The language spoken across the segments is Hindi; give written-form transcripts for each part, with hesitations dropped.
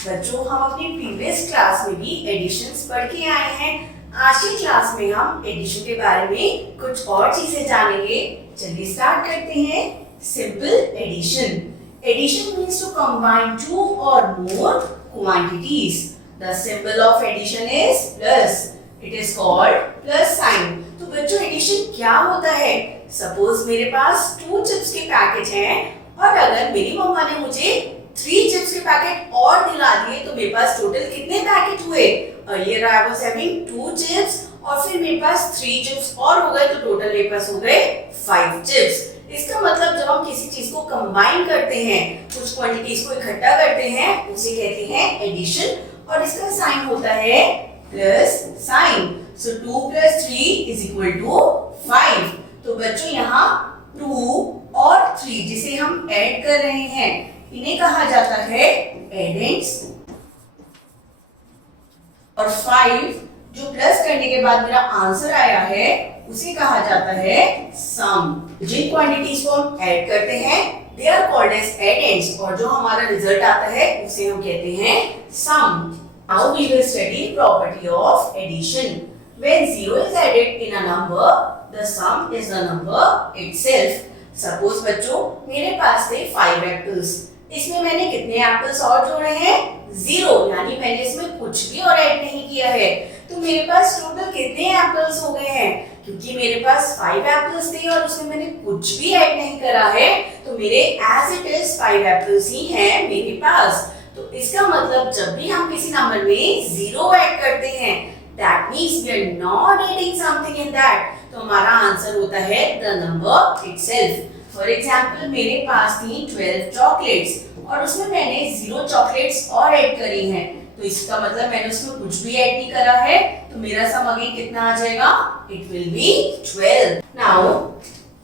बच्चों हम अपनी प्रीवियस क्लास में भी एडिशंस पढ़ के आए हैं। आज की क्लास में हम एडिशन के बारे में कुछ और चीजें जानेंगे। चलिए स्टार्ट करते हैं। Simple addition. Addition means to combine two or more quantities. The symbol of addition is plus. It is called plus sign. तो बच्चों एडिशन क्या होता है? सपोज मेरे पास 2 चिप्स के पैकेट हैं और अगर मेरी मम्मा ने मुझे 3 चिप्स के पैकेट और दिला दिए तो मेरे पास टोटल कितने पैकेट हुए? Earlier I was having 2 chips और फिर मेरे पास 3 चिप्स और हो गए तो टोटल मेरे पास हो गए 5 चिप्स। इसका मतलब जब हम किसी चीज को कंबाइन करते हैं, कुछ क्वांटिटीज को इकट्ठा करते हैं, उसे कहते हैं एडिशन और इसका साइन होता है प्लस साइन। सो 2 + 3 = 5। तो बच्चों यहाँ 2 और 3 जिसे हम ऐड कर रहे हैं इन्हें कहा जाता है एडेंड्स और 5 जो प्लस करने के बाद मेरा आंसर आया है उसे कहा जाता है सम। जिन क्वांटिटीज को हम ऐड करते हैं दे आर कॉल्ड एज एडेंड्स और जो हमारा रिजल्ट आता है उसे हम कहते हैं sum. Now we will study property of addition. When 0 is added in a number, the sum is the number itself. Suppose बच्चों मेरे पास थे 5 एप्पल्स। इसमें मैंने कितने एप्पल्स और जोड़े हैं? 0, यानी मैंने इसमें कुछ भी और ऐड नहीं किया है। तो मेरे पास टोटल कितने एप्पल्स हो गए हैं? क्योंकि मेरे पास 5 एप्पल्स थे और उसमें मैंने कुछ भी ऐड नहीं करा है तो मेरे एज इट इज 5 एप्पल्स ही हैं मेरे पास। तो इसका मतलब जब भी हम किसी नंबर में 0 ऐड करते हैं that means we are not adding something in that, तो हमारा आंसर होता है the number itself. For example, मेरे पास थी 12 चॉकलेट्स और उसमें मैंने 0 चॉकलेट्स और ऐड करी हैं तो इसका मतलब मैंने उसमें कुछ भी ऐड नहीं करा है तो मेरा सम अगेन कितना आ जाएगा? It will be 12. Now,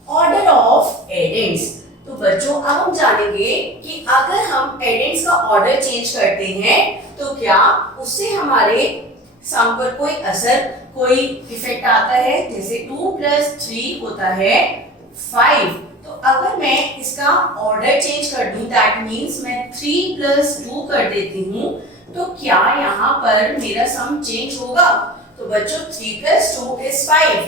order of addends. तो बच्चों अब हम जानेंगे कि अगर हम एडेंड्स का ऑर्डर चेंज करते हैं तो क्या उससे हमारे सम पर कोई असर, कोई इफेक्ट आता है? जैसे 2 + 3 होता है 5। तो अगर मैं इसका ऑर्डर चेंज कर दूं दैट मींस मैं 3 + 2 कर देती हूं तो क्या यहाँ पर मेरा सम चेंज होगा? तो बच्चों 3 + 2 = 5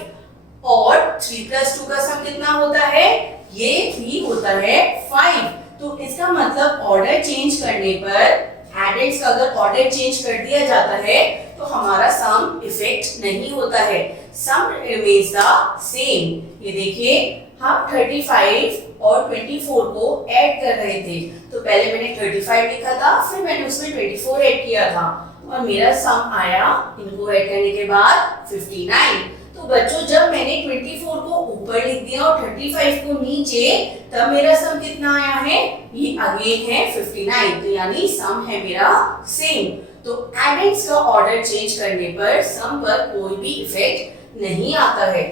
और 3 + 2 का सम कितना होता है? ये भी होता है 5। तो इसका मतलब ऑर्डर चेंज करने पर एडेंड्स का अगर ऑर्डर चेंज कर दिया जाता है तो हमारा सम इफेक्ट नहीं होता है। सम रिमेन्स द सेम। ये देखिए हम 35 और 24 को ऐड कर रहे थे तो पहले मैंने 35 लिखा था फिर मैंने उसमें 24 ऐड किया था और मेरा सम आया इनको ऐड करने के बाद 59। तो बच्चों जब मैंने 24 को ऊपर लिख दिया और 35 को नीचे तब मेरा सम कितना आया है? ये अगेन है 59। तो यानी सम है मेरा सेम। तो एडेंड्स का ऑर्डर चेंज करने पर सम पर कोई भी इफेक्ट नहीं आता है।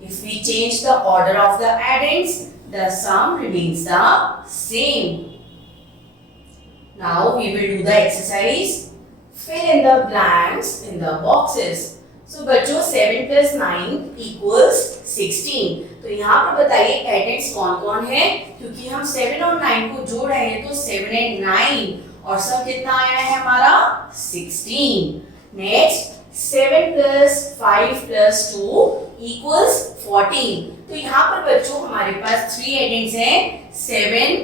If we change the order of the addends, the sum remains the same. Now we will do the exercise. Fill in the blanks in the boxes. So बच्चों 7 + 9 = 16। तो यहाँ पर बताइए एडेंड्स कौन कौन है? क्योंकि हम 7 और 9 को जोड़ रहे हैं तो 7 and 9 और सम कितना आया है हमारा? 16। नेक्स्ट 7 + 5 + 2 = 14। तो यहाँ पर बच्चों हमारे पास 3 एडेंड्स हैं 7,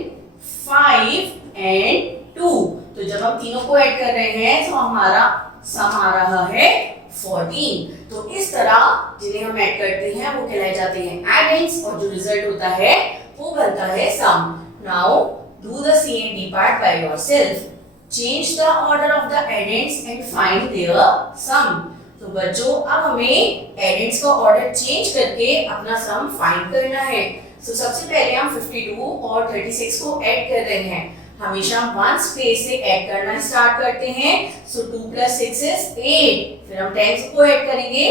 5 and 2। तो जब हम तीनों को ऐड कर रहे हैं तो हमारा सम आ रहा है 14। तो इस तरह जिन्हें हम ऐड करते हैं वो कहलाए जाते हैं एडेंड्स और जो रिजल्ट होता है वो बनता है sum. Now do the C and D part by yourself. Change the order of the addends and find their sum. तो बच्चों अब हमें एडेंड्स का ऑर्डर चेंज करके अपना सम फाइंड करना है। तो सबसे पहले हम 52 और 36 को ऐड कर रहे हैं। हमेशा हम 1 स्पेस से ऐड करना स्टार्ट करते हैं। सो 2 + 6 = 8। फिर हम 10 को ऐड करेंगे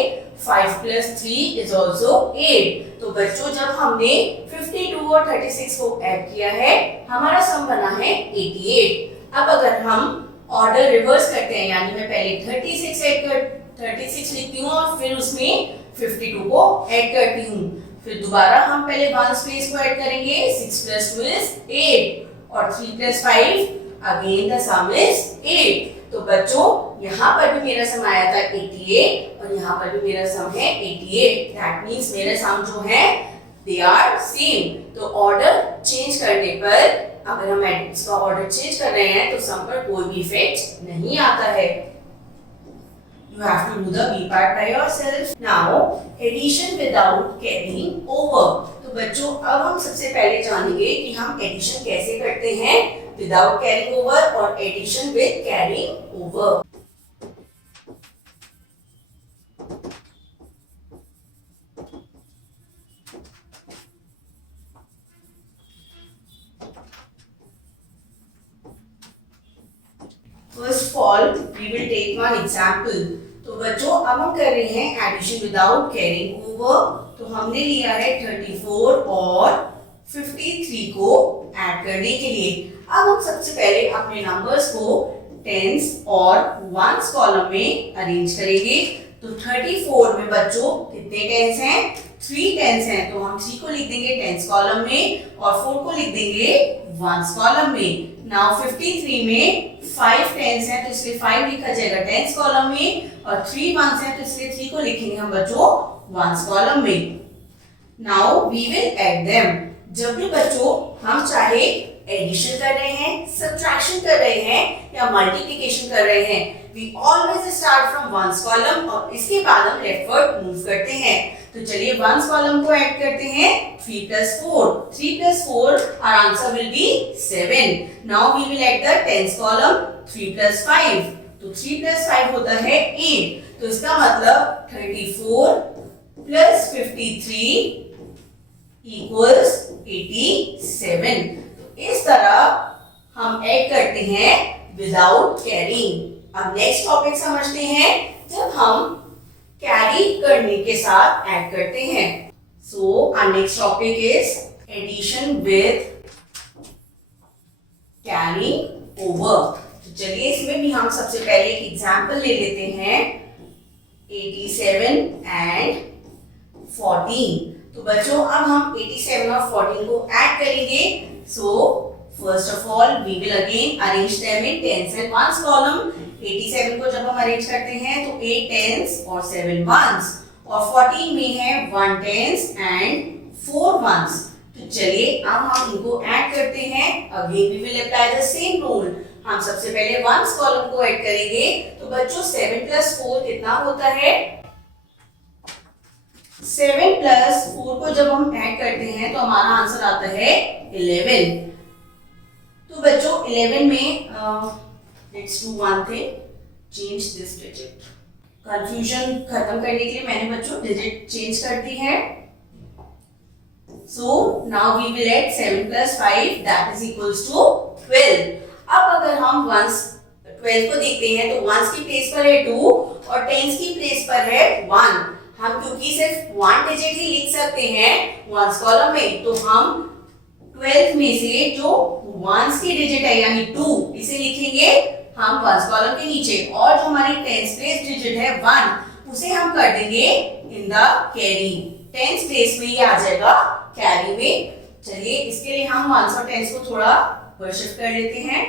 5 + 3 = also 8। तो बच्चों जब हमने 52 और 36 को ऐड किया है हमारा सम बना है 88। अब अगर हम ऑर्डर रिवर्स करते हैं यानी मैं पहले 36 लिखती हूँ और फिर उसमें 52 को ऐड करती हूँ। फिर दोबारा हम पहले 1 स्पेस को ऐड करेंगे 6 + 2 = 8 और 3 + 5 अगेन द सम इज 8। तो बच्चों यहाँ पर भी मेरा सम आया था 88 और यहाँ पर भी मेरा सम है 88। दैट मीन्स मेरे सम जो है दे आर सेम। तो ऑर्डर चेंज करने पर, अगर हम एडिशन का ऑर्डर चेंज कर रहे हैं तो सम पर कोई भी इफेक्ट नहीं आता है। You have to do the B part by yourself. Now, addition without carrying over. तो बच्चों अब हम सबसे पहले जानेंगे कि हम एडिशन कैसे करते हैं without carrying over और addition with carrying over. First of all, we will take one example. तो बच्चों अब हम कर रहे हैं एडिशन विदाउट कैरिंग ओवर। तो हमने लिया है 34 और 53 को ऐड करने के लिए। अब हम सबसे पहले अपने नंबर्स को टेंस और वंस कॉलम में अरेंज करेंगे। तो 34 में बच्चों कितने टेंस हैं? 3 टेंस हैं। तो हम 3 को लिख देंगे टेंस कॉलम में और 4 को लिख देंगे वंस कॉलम में। नाउ 53 में 5 टेंस हैं तो इसलिए 5 लिखा जाएगा टेंस कॉलम में और 3 वंस हैं तो इसलिए 3 को लिखेंगे हम बच्चों वंस कॉलम में। Now we will add them. जब भी बच्चों हम चाहे एडिशन कर रहे हैं, सब्ट्रैक्शन कर रहे हैं या मल्टीप्लिकेशन कर रहे हैं, we always start from ones column और इसके बाद हम लेफ्टवर्ड मूव करते हैं। तो चलिए वंस कॉलम को ऐड करते हैं 3 plus 4। 3 plus 4 our answer will be 7. Now we will add the tens column 3 plus 5. तो 3 plus 5 होता है 8। तो इसका मतलब 34 plus 53 equals 87। तो इस तरह हम ऐड करते हैं विदाउट कैरिंग। अब नेक्स्ट टॉपिक समझते हैं जब हम कैरी करने के साथ ऐड करते हैं। So our next topic is addition with carrying over. तो चलिए इसमें भी हम सबसे पहले एक एग्जांपल ले लेते हैं 87 एंड 14। तो बच्चों अब हम 87 और 14 को ऐड करेंगे। So first of all we will again arrange them in tens and ones column. 87 को जब हम अरेंज करते हैं तो 8 टेंस और 7 वंस और 14 में है 1 टेंस एंड 4 वंस। तो चलिए अब हम इनको ऐड करते हैं। Again we will apply the same rule. हम सबसे पहले वंस कॉलम को ऐड करेंगे। तो बच्चों 7 plus 4 कितना होता है? 7 plus 4 को जब हम ऐड करते हैं तो हमारा आंसर आता है 11। तो बच्चों 11 में let's do one thing, change this digit. Confusion खत्म करने के लिए मैंने बच्चों डिजिट चेंज कर दी है। So now we will add 7 plus 5 that is equals to 12. अब अगर हम वंस 12 को देखते हैं तो वंस की प्लेस पर है 2 और टेंस की प्लेस पर है 1। हम क्योंकि सिर्फ 1 डिजिट ही लिख सकते हैं वंस कॉलम में, तो हम 12 में से जो वंस की डिजिट है यानी 2 इसे लिखेंगे हम वंस कॉलम के नीचे और जो हमारी टेंस प्लेस डिजिट है 1 उसे हम कर देंगे in the carry. Tens place में ये आ जाएगा कैरी में। चलिए इसके लिए हम वंस और टेंस को थोड़ा शिफ्ट कर लेते हैं।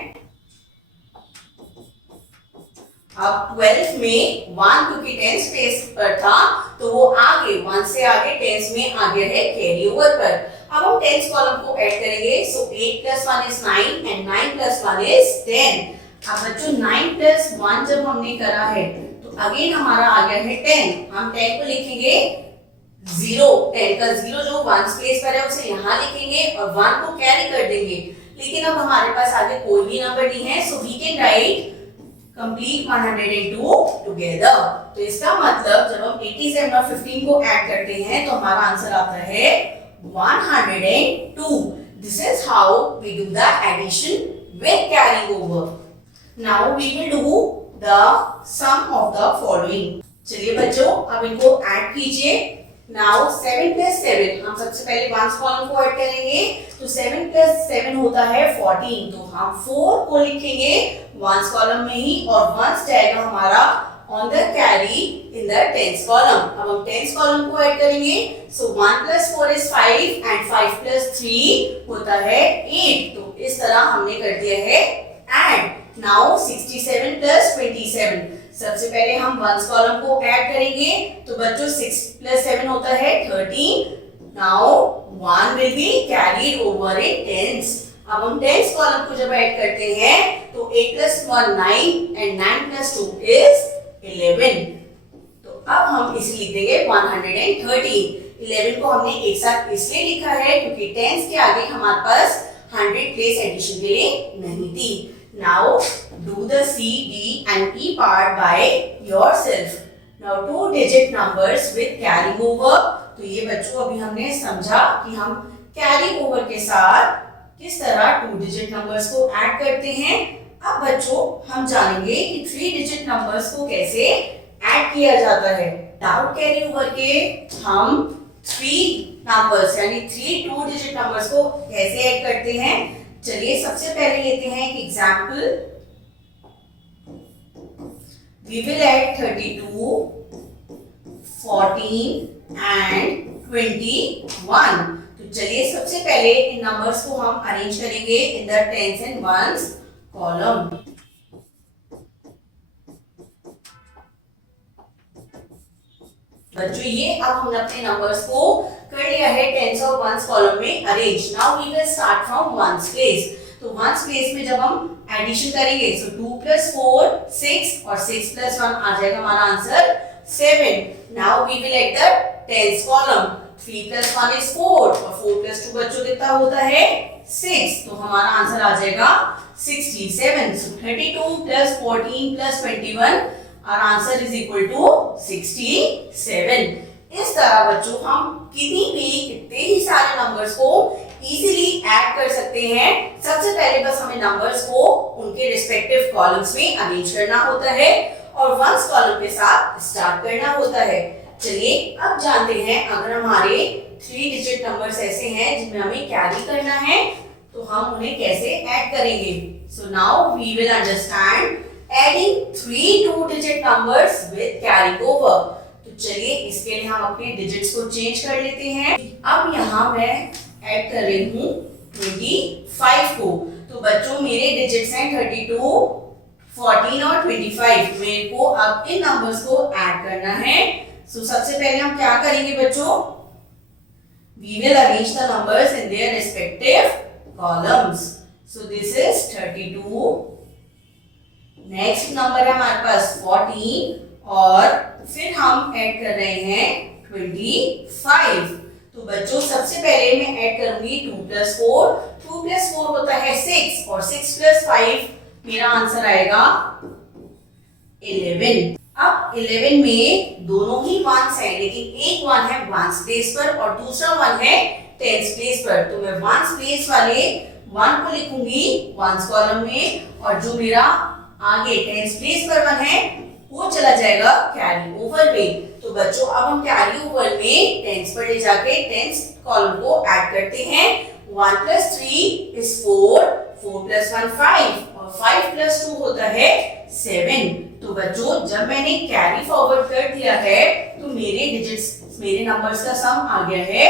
अब 12 में 1 क्योंकि टेंस प्लेस पर था तो वो आगे 1 से आगे टेंस में आगे है कैरी ओवर पर। अब हम टेंस कॉलम को ऐड करेंगे। सो 8 plus 1 is 9 and 9 plus 1 is 10। अब बच्चों 9 plus 1 जब हमने करा है तो अगेन हमारा आ गया है 10। हम 10 को लिखेंगे 0। 10 का 0 जो वंस प्लेस पर है उसे यहाँ लिखेंगे और 1 को कैरी कर देंगे। लेकिन अब हमारे पास आगे कोई भी नंबर नहीं है so we can write complete 102 together. तो इसका मतलब जब हम 87 और 15 को ऐड करते हैं तो हमारा आंसर आता है 102. This is how we do the addition with carrying over. Now we will do the sum of the following. चलिए बच्चों अब इनको ऐड कीजिए। Now 7 plus 7 हम सबसे पहले वंस कॉलम को ऐड करेंगे। तो 7 plus 7 होता है 14। तो हम 4 को लिखेंगे वंस कॉलम में ही और वंस जाएगा हमारा on the carry in the tens column. अब हम tens column को ऐड करेंगे। So 1 plus 4 is 5 and 5 plus 3 होता है 8। तो इस तरह हमने कर दिया है एंड नाउ 67 प्लस 27, सबसे पहले हम वंस कॉलम को ऐड करेंगे तो बच्चों 6 प्लस 7 होता है 13. Now 1 will be carried over in tens. अब हम टेंस कॉलम को जब ऐड करते हैं तो 8 प्लस 1 9 एंड 9 प्लस 2 इज 11. तो अब हम इसे लिख देंगे 130. 11 को हमने एक साथ इसलिए लिखा है क्योंकि टेंस के आगे हमारे पास 100 प्लेस एडिशन के लिए नहीं थी. Now do the C, D and E part by yourself. Now 2-digit numbers with carrying over. तो ये बच्चों अभी हमने समझा कि हम carrying over के साथ किस तरह 2-digit numbers को ऐड करते हैं. अब बच्चों हम जानेंगे कि 3-digit numbers को कैसे ऐड किया जाता है. Without carrying over के हम 3 numbers यानी 3 2-digit numbers को कैसे ऐड करते हैं. चलिए सबसे पहले लेते हैं एक example. We will add 32, 14 and 21. तो चलिए सबसे पहले इन नंबर्स को हम अरेंज करेंगे in the tens and ones column. बच्चों ये अब हमने अपने नंबर्स को कर लिया है टेंस और वंस कॉलम में arrange. Now we will start from ones place. तो वंस प्लेस में जब हम एडिशन करेंगे सो 2 प्लस 4 6 और 6 प्लस 1 आ जाएगा हमारा answer 7. Now we will add the tens column. 3 plus 1 इज 4 और 4 प्लस 2 बच्चों कितना होता है 6. तो हमारा आंसर आ जाएगा 67. सो 32 plus 14 plus 21 our answer is equal to 67. इस तरह बच्चों हम कितने ही सारे नंबर्स को इजीली ऐड कर सकते हैं. सबसे पहले बस हमें नंबर्स को उनके रिस्पेक्टिव कॉलम्स में अरेंज करना होता है और वंस कॉलम के साथ स्टार्ट करना होता है. चलिए अब जानते हैं अगर हमारे 3-digit नंबर्स ऐसे हैं जिनमें हमें कैरी करना है तो हम उन्हें कैसे ऐड करेंगे. So now we will understand adding 3 2-digit numbers with carrying over. तो चलिए इसके लिए हम अपने डिजिट्स को चेंज कर लेते हैं. अब यहाँ मैं ऐड कर रही हूँ 25 को. तो बच्चों मेरे डिजिट्स हैं 32, 14 और 25. मेरे को अब इन नंबर्स को ऐड करना है. सो सबसे पहले हम क्या करेंगे बच्चों, we will arrange the numbers in their respective columns. So this is 32. Next number है हमारे पास 14 और फिर हम ऐड कर रहे हैं 25. तो बच्चों सबसे पहले मैं ऐड करूंगी 2 प्लस 4. 2 प्लस 4 होता है 6 और 6 प्लस 5 मेरा आंसर आएगा 11. अब 11 में दोनों ही वंस हैं लेकिन एक वन है वंस प्लेस पर और दूसरा वन है टेंस प्लेस पर. तो मैं वंस प्लेस वाले वन को लिखूंगी वंस कॉलम में और जो मेरा आगे टेंस प्लेस पर वन है वो चला जाएगा कैरी ओवर में. तो बच्चों अब हम कैरी ओवर में टेंस पर ले जाके टेंस कॉलम को ऐड करते हैं. 1 प्लस 3 इज 4, 4 प्लस 1 5 और 5 प्लस 2 होता है 7. तो बच्चों जब मैंने कैरी फॉरवर्ड कर दिया है तो मेरे डिजिट्स मेरे नंबर्स का सम आ गया है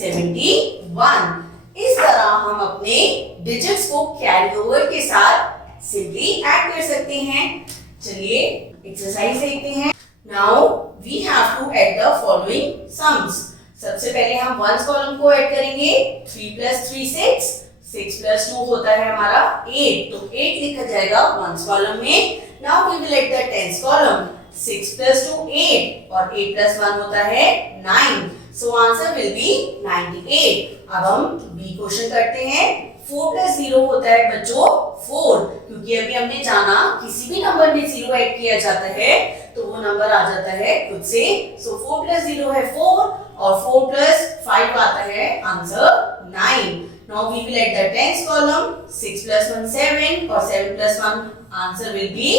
71. इस तरह हम अपने डिजिट्स को कैरी ओवर के साथ सिंपली ऐड कर सकते हैं. चलिए एक्सरसाइज देखते हैं. Now we have to add the following sums. सबसे पहले हम वंस कॉलम को ऐड करेंगे. 3 प्लस 3 6, 6 प्लस 2 होता है हमारा 8. तो 8 लिखा जाएगा वंस कॉलम में. Now we will add the tens column. 6 plus 2 8 और 8 प्लस 1 होता है 9. So answer will be 98. अब हम बी क्वेश्चन करते हैं. 4 प्लस 0 होता है बच्चों 4 क्योंकि अभी हमने जाना किसी भी नंबर में 0 ऐड किया जाता है तो वो नंबर आ जाता है खुद से. सो 4 प्लस 0 है 4 और 4 प्लस 5 आता है answer 9. Now we will add the tens column. 6 plus 1 7 और 7 प्लस 1 आंसर विल बी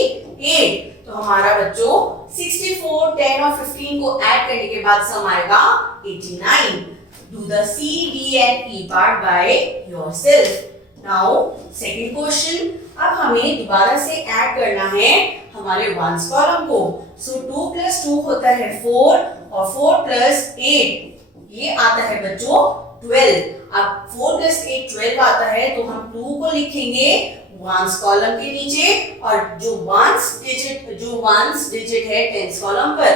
8. तो हमारा बच्चों 64 10 और 15 को ऐड करने के बाद सम आएगा 89. Do the C, D and E part by yourself. Now second question. अब हमें दोबारा से ऐड करना है हमारे वंस कॉलम को. So 2 plus 2 होता है 4 और 4 plus 8 ये आता है बच्चों 12. अब 4 plus 8 12 आता है तो हम 2 को लिखेंगे वंस कॉलम के नीचे और जो वंस डिजिट है टेंस कॉलम पर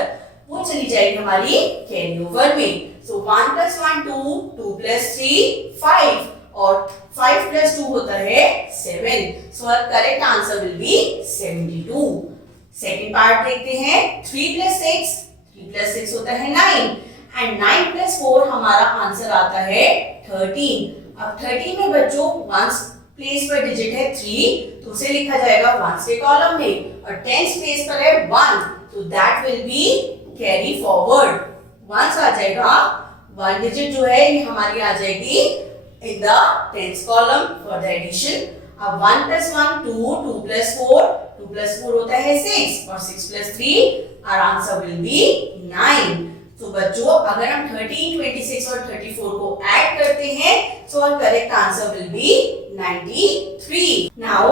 वो चली जाएगी हमारी कैरी ओवर में। सो 1 + 1 2, 2 + 3 5 और 5 + 2 होता है 7। So our correct answer will be 72। Second part देखते हैं। 3 + 6 होता है 9 एंड 9 + 4 हमारा आंसर आता है 13। अब 13 में बच्चों वंस प्लेस पर डिजिट है 3 तो उसे लिखा जाएगा वंस के कॉलम में और 10th प्लेस पर है 1 तो that will be carry forward. Once आ जाएगा 1 डिजिट जो है ये हमारी आ जाएगी in the 10th column for the addition. अब 1 + 1 2, 2 + 4, 2 + 4 होता है 6 और 6 + 3 आवर आंसर विल बी 9। तो बच्चों अगर हम 13, 26 और 34 को ऐड करते हैं so our correct answer will be 93। Now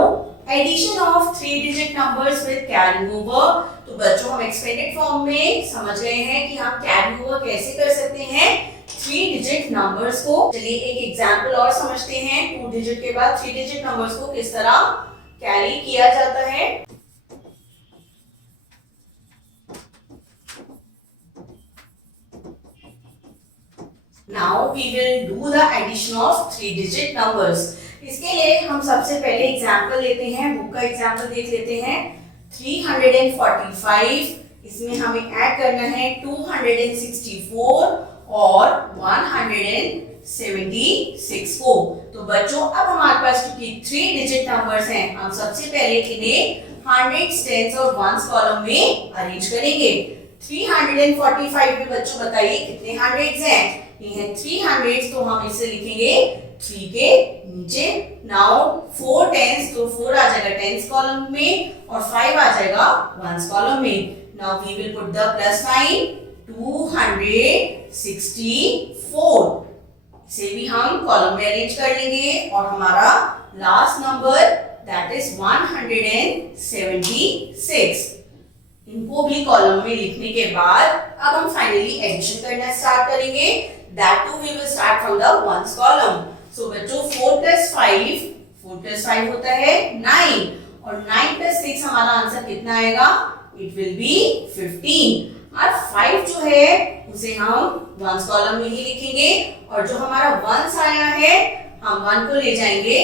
addition of 3 digit numbers with carrying over. तो बच्चों हम एक्सपेंडेड फॉर्म में समझ गए हैं कि हम कैरिंग ओवर कैसे कर सकते हैं 3 डिजिट नंबर्स को। चलिए एक एग्जांपल और समझते हैं। 2 डिजिट के बाद 3 डिजिट नंबर्स को किस तरह कैरी किया जाता है। Now we will do the addition of 3 digit numbers. इसके लिए हम सबसे पहले एग्जांपल लेते हैं। बुक का एग्जांपल देख लेते हैं। 345 इसमें हमें ऐड करना है 264 और 176 को। तो बच्चों अब हमारे पास क्योंकि 3 डिजिट नंबर्स हैं हम सबसे पहले इन्हें हंड्रेड्स, टेंस और वंस कॉलम में अरेंज करेंगे। 345 में बच्चों बताइए कितने हंड्रेड्स हैं। ये है 300 तो हम इसे लिखेंगे 3 के नीचे। नाउ 4 टेंस तो 4 आ जाएगा टेंस कॉलम में और 5 आ जाएगा वंस कॉलम में। Now we will put the plus sign 264 इसे भी हम कॉलम में अरेंज कर लेंगे और हमारा लास्ट नंबर दैट इज 176। इनको भी कॉलम में लिखने के बाद अब हम फाइनली एडिशन करना स्टार्ट करेंगे। That too we will start from the ones column. So बच्चों 4 + 5 होता है 9 और 9 + 6 हमारा आंसर कितना आएगा? It will be 15। और 5 जो है उसे हम वंस कॉलम में ही लिखेंगे और जो हमारा वंस आया है हम 1 को ले जाएंगे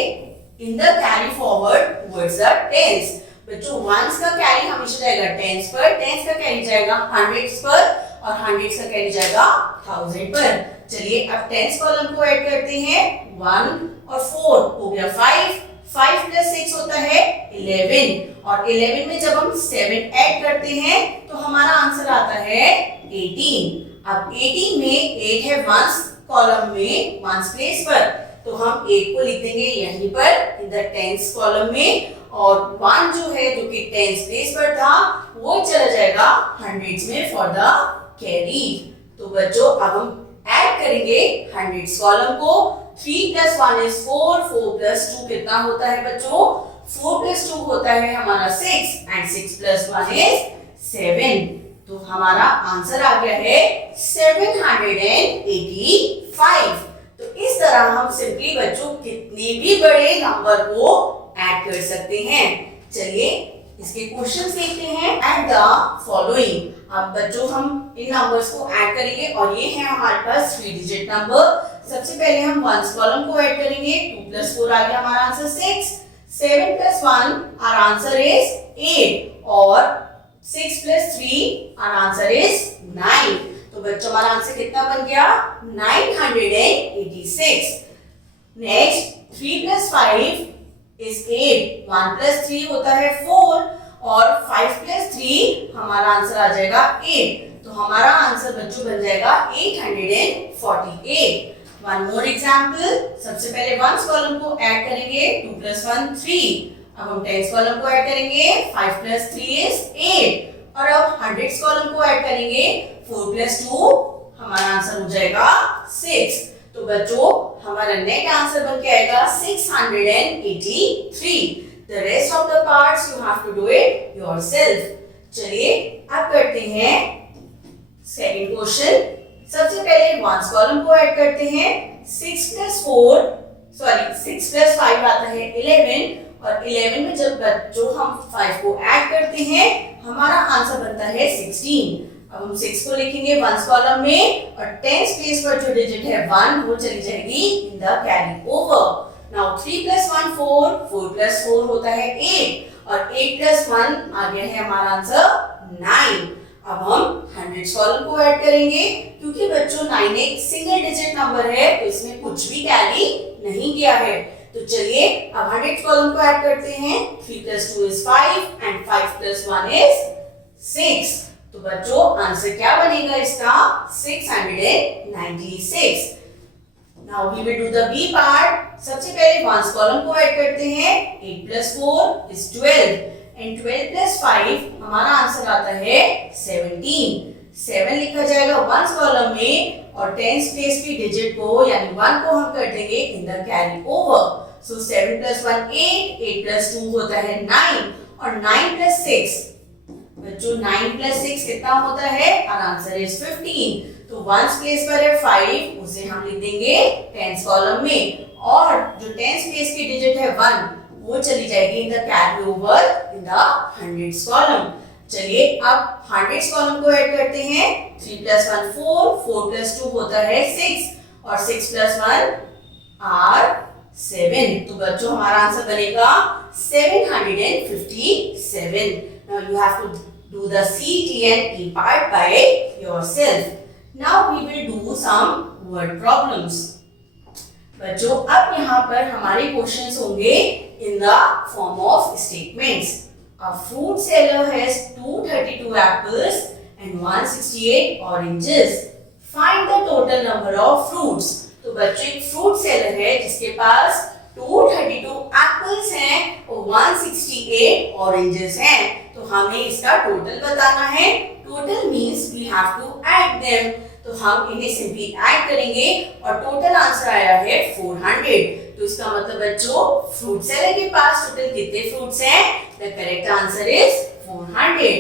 in the carry forward towards the tens। बच्चों वंस का कैरी हमेशा जाएगा टेंस पर, टेंस का कैरी जाएगा हंड्रेड्स पर और हंड्रेड्स का कैरी जाएगा 1000 पर। चलिए अब टेंस कॉलम को ऐड करते हैं। 1 और 4 हो गया 5 + 6 होता है 11 और 11 में जब हम 7 ऐड करते हैं तो हमारा आंसर आता है 18। अब 18 में 8 है वंस कॉलम में वंस प्लेस पर तो हम 8 को लिख देंगे यहीं पर इन द टेंस कॉलम में और 1 जो है जो कि टेंस प्लेस पर था वो चला जाएगा हंड्रेड्स में फॉर द कैरी। तो बच्चों अब हम ऐड करेंगे हंड्रेड्स कॉलम को। 3 + 1 is 4, 4 + 2 कितना होता है बच्चों? 4 + 2 होता है हमारा 6 and 6 + 1 is 7। तो हमारा आंसर आ गया है 785। तो इस तरह हम सिंपली बच्चों कितने भी बड़े नंबर को ऐड कर सकते हैं। चलिए इसके क्वेश्चंस देखते हैं। Add the following. अब बच्चों हम इन नंबर्स को ऐड करेंगे और ये है हमारे पास 3 डिजिट नंबर। सबसे पहले हम वंस कॉलम को ऐड करेंगे। 2 + 4 आ गया हमारा आंसर 6, 7 + 1 आवर आंसर इज 8 और 6 + 3 आवर आंसर इज 9। तो बच्चों हमारा आंसर कितना बन गया? 986। नेक्स्ट 3 + 5 is 8, 1 + 3 होता है 4 और 5 + 3 हमारा आंसर आ जाएगा 8। तो हमारा आंसर बच्चों बन जाएगा 848। One more example. सबसे पहले वंस कॉलम को ऐड करेंगे। 2 + 1 3। अब हम टेंस कॉलम को ऐड करेंगे। 5 + 3 is 8 और अब हंड्रेड्स कॉलम को ऐड करेंगे। 4 + 2 हमारा आंसर हो जाएगा 6। तो बच्चों हमारा नेट आंसर बन के आएगा 683। The rest of the parts you have to do it yourself। चलिए अब करते हैं सेकंड क्वेश्चन। सबसे पहले वंस कॉलम को ऐड करते हैं। 6 + 5 आता है 11 और 11 में जब जो हम 5 को ऐड करते हैं हमारा आंसर बनता है 16। अब हम 6 को लिखेंगे 1s कॉलम में और 10th प्लेस पर जो डिजिट है 1 वो चली जाएगी in the carry over. Now 3 + 1 4, 4 + 4 होता है 8 और 8 + 1 आ गया है हमारा आंसर 9। अब हम 100s कॉलम को ऐड करेंगे क्योंकि बच्चों 9 एक सिंगल डिजिट नंबर है तो इसमें कुछ भी कैरी नहीं किया है। तो चलिए अब 100s कॉलम को ऐड करते हैं। 3 + 2 is 5 and 5 + 1 is 6। तो बच्चों आंसर क्या बनेगा इसका 696। Now we will do the B part. सबसे पहले 1s कॉलम को ऐड करते हैं। 8 + 4 is 12 and 12 + 5 हमारा आंसर आता है 17। 7 लिखा जाएगा 1s कॉलम में और 10th प्लेस की डिजिट को यानी 1 को हम कर देंगे इन द कैरी ओवर। सो 7 + 1 8, 8 + 2 होता है 9 और 9 + 6 बच्चों 9 + 6 कितना होता है और आंसर इज 15। तो 1s प्लेस पर है 5 उसे हम लिख देंगे 10th कॉलम में और जो 10th प्लेस की डिजिट है 1 वो चली जाएगी in the carry over in the 100s column. चलिए अब 100s कॉलम को ऐड करते हैं। 3 + 1 4, 4 + 2 होता है 6 और 6 + 1 are 7। तो बच्चों हमारा आंसर बनेगा 757। Now you have to do the C, T and E part by yourself. Now we will do some word problems. बच्चों अब यहाँ पर हमारे क्वेश्चंस होंगे in the form of statements. A fruit seller has 232 apples and 168 oranges. Find the total number of fruits. तो बच्चों एक फ्रूट सेलर है जिसके पास 232 एप्पल्स हैं और 168 ऑरेंजेस हैं। तो हमें इसका टोटल बताना है। Total means we have to add them. तो हम इन्हें सिंपली ऐड करेंगे और टोटल आंसर आया है 400। तो इसका मतलब बच्चों फ्रूट सेलर के पास टोटल कितने फ्रूट्स हैं? The correct answer is 400।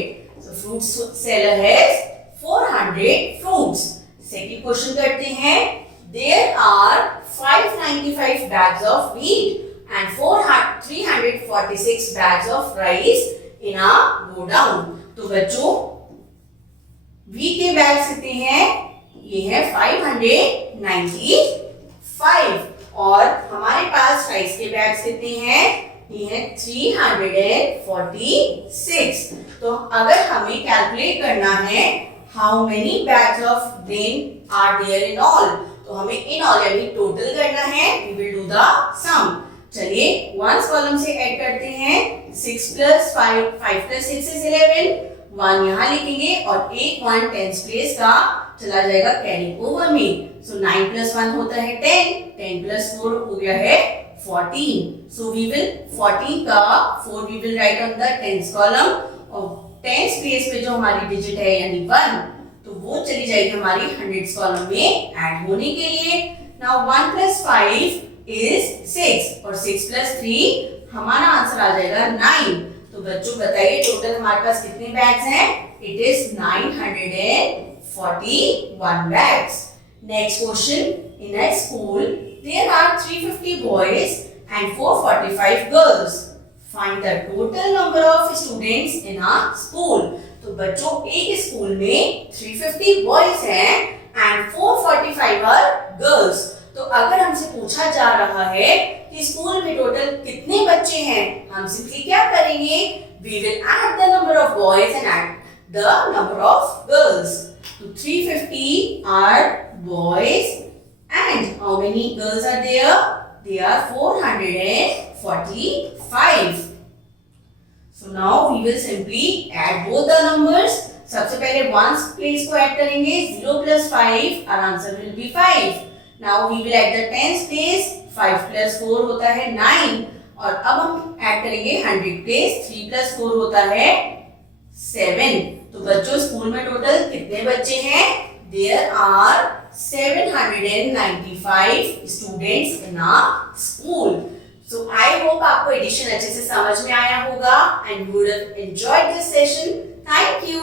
So fruit seller has 400 fruits. Second question करते हैं। There are 595 bags of wheat and 346 bags of rice in a godown. तो बच्चों wheat के बैग्स कितने हैं? ये है 595 और हमारे पास राइस के बैग्स कितने हैं? ये है 346। तो अगर हमें कैलकुलेट करना है how many bags of grain are there in all, तो हमें इन ऑल यानी टोटल करना है। we will do the sum. चलिए 1s कॉलम से ऐड करते हैं। 6 + 5, 5 + 6 is 11, 1 यहाँ लिखेंगे और एक 1 10th प्लेस का चला जाएगा कैरी ओवर में। सो 9 + 1 होता है 10, 10 + 4 हो गया है 14। सो वी विल 14 का 4 we will write on the 10th column और 10th प्लेस पे जो हमारी डिजिट है यानी 1 तो वो चली जाएगी हमारी 100s कॉलम में ऐड होने के लिए। नाउ 1 + 5 is 6 और 6 + 3 हमारा आंसर आ जाएगा 9। तो बच्चों बताइए टोटल हमारे पास कितने बैग्स हैं? It is 941 bags. Next question. In a school there are 350 boys and 445 girls. Find the total number of students in a school. तो बच्चों एक स्कूल में 350 बॉयज हैं एंड 445 आर गर्ल्स। तो अगर हमसे पूछा जा रहा है कि स्कूल में टोटल कितने बच्चे हैं, हम सिंपली क्या करेंगे? We will add the number of boys and add the number of girls. So 350 are boys and how many girls are there? They are 445. So now we will simply add both the numbers. सबसे पहले 1s प्लेस को ऐड करेंगे। 0 + 5 our answer will be 5. Now we will add the 10th place. 5 + 4 होता है 9 और अब हम ऐड करेंगे 100 प्लेस। 3 + 4 होता है 7। तो बच्चों स्कूल में टोटल कितने बच्चे हैं? There are 795 students in our school. So I hope आपको एडिशन अच्छे से समझ में आया होगा and you would have enjoyed this session. Thank you.